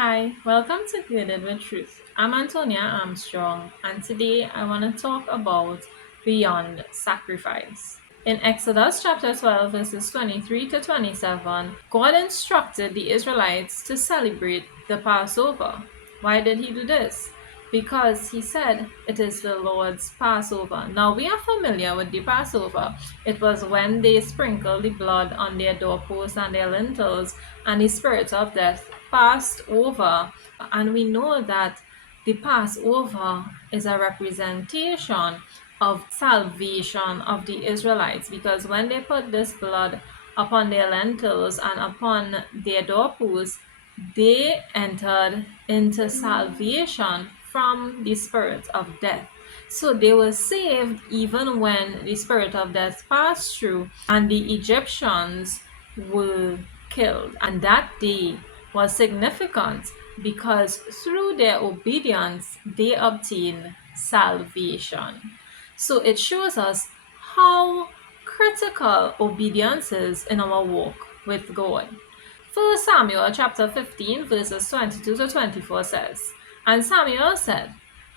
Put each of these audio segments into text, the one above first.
Hi, welcome to Girded with Truth. I'm Antonia Armstrong, and today I want to talk about beyond sacrifice. In Exodus chapter 12, verses 23 to 27, God instructed the Israelites to celebrate the Passover. Why did he do this? Because he said it is the Lord's Passover. Now we are familiar with the Passover. It was when they sprinkled the blood on their doorposts and their lintels, and the spirit of death passed over. And we know that the Passover is a representation of salvation of the Israelites, because when they put this blood upon their lentils and upon their doorposts, they entered into salvation from the spirit of death. So they were saved even when the spirit of death passed through and the Egyptians were killed. And that day was significant because through their obedience they obtained salvation. So it shows us how critical obedience is in our walk with God. 1 Samuel chapter 15 verses 22 to 24 says, And Samuel said,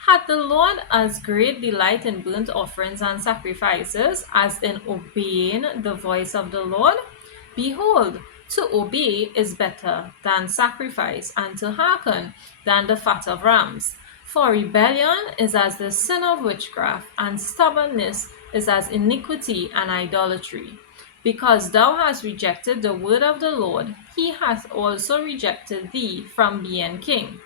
Had the Lord as great delight in burnt offerings and sacrifices as in obeying the voice of the Lord? Behold, to obey is better than sacrifice, and to hearken than the fat of rams. For rebellion is as the sin of witchcraft, and stubbornness is as iniquity and idolatry. Because thou hast rejected the word of the Lord, he hath also rejected thee from being king.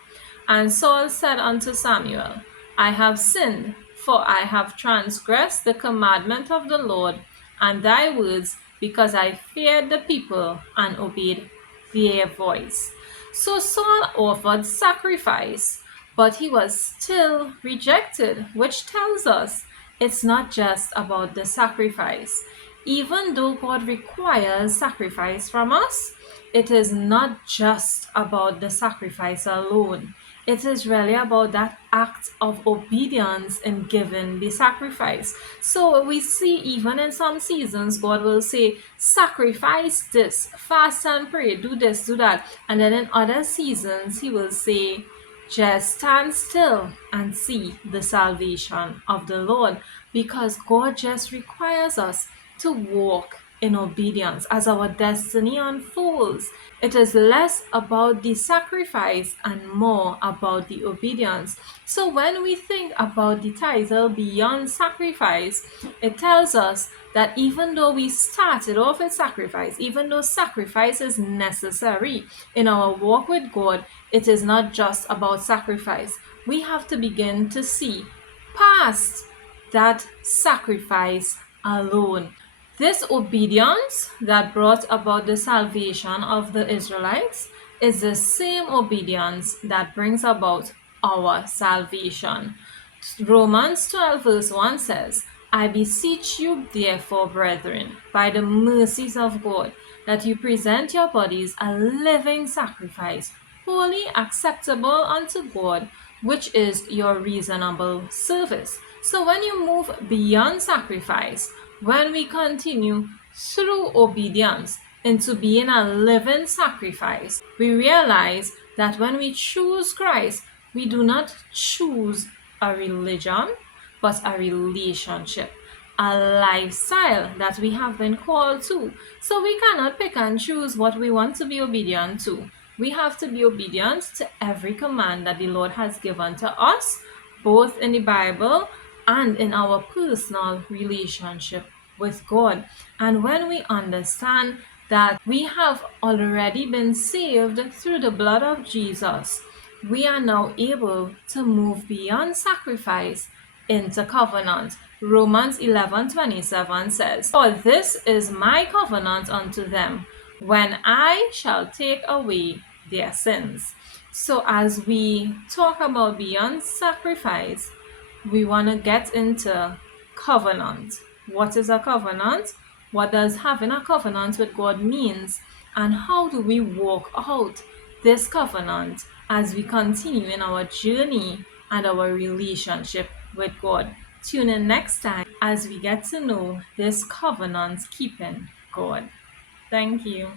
And Saul said unto Samuel, I have sinned, for I have transgressed the commandment of the Lord and thy words, because I feared the people and obeyed their voice. So Saul offered sacrifice, but he was still rejected, which tells us it's not just about the sacrifice. Even though God requires sacrifice from us, it is not just about the sacrifice alone. It is really about that act of obedience in giving the sacrifice. So we see even in some seasons, God will say, sacrifice this, fast and pray, do this, do that. And then in other seasons, he will say, just stand still and see the salvation of the Lord, because God just requires us to walk in obedience as our destiny unfolds. It is less about the sacrifice and more about the obedience. So when we think about the title beyond sacrifice, it tells us that even though we started off with sacrifice, even though sacrifice is necessary in our walk with God, it is not just about sacrifice. We have to begin to see past that sacrifice alone. This obedience that brought about the salvation of the Israelites is the same obedience that brings about our salvation. Romans 12 verse 1 says, I beseech you therefore, brethren, by the mercies of God, that you present your bodies a living sacrifice, wholly acceptable unto God, which is your reasonable service. So when you move beyond sacrifice, when we continue through obedience into being a living sacrifice, we realize that when we choose Christ, we do not choose a religion, but a relationship, a lifestyle that we have been called to. So we cannot pick and choose what we want to be obedient to. We have to be obedient to every command that the Lord has given to us, both in the Bible and in our personal relationship with God. And when we understand that we have already been saved through the blood of Jesus, we are now able to move beyond sacrifice into covenant. Romans 11:27 says, For this is my covenant unto them, when I shall take away their sins. So as we talk about beyond sacrifice, we want to get into covenant. What is a covenant? What does having a covenant with God means? And how do we walk out this covenant as we continue in our journey and our relationship with God? Tune in next time as we get to know this covenant keeping God. Thank you.